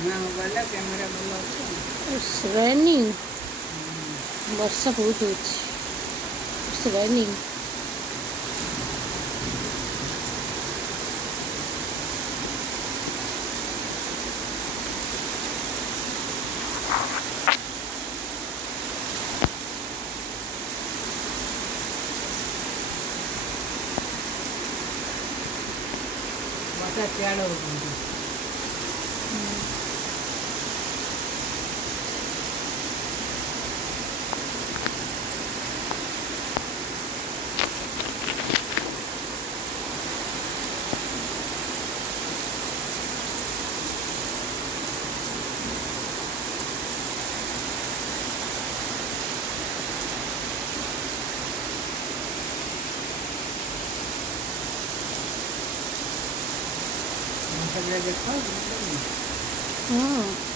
ନା mobile camera ଭଲ ଅଛି। It's raining. ବର୍ଷା ବହୁତ ହଉଛି। It's raining. ବର୍ଷା ସିଆଡ଼େ ହଉଛନ୍ତି। ଦେଖ ହଁ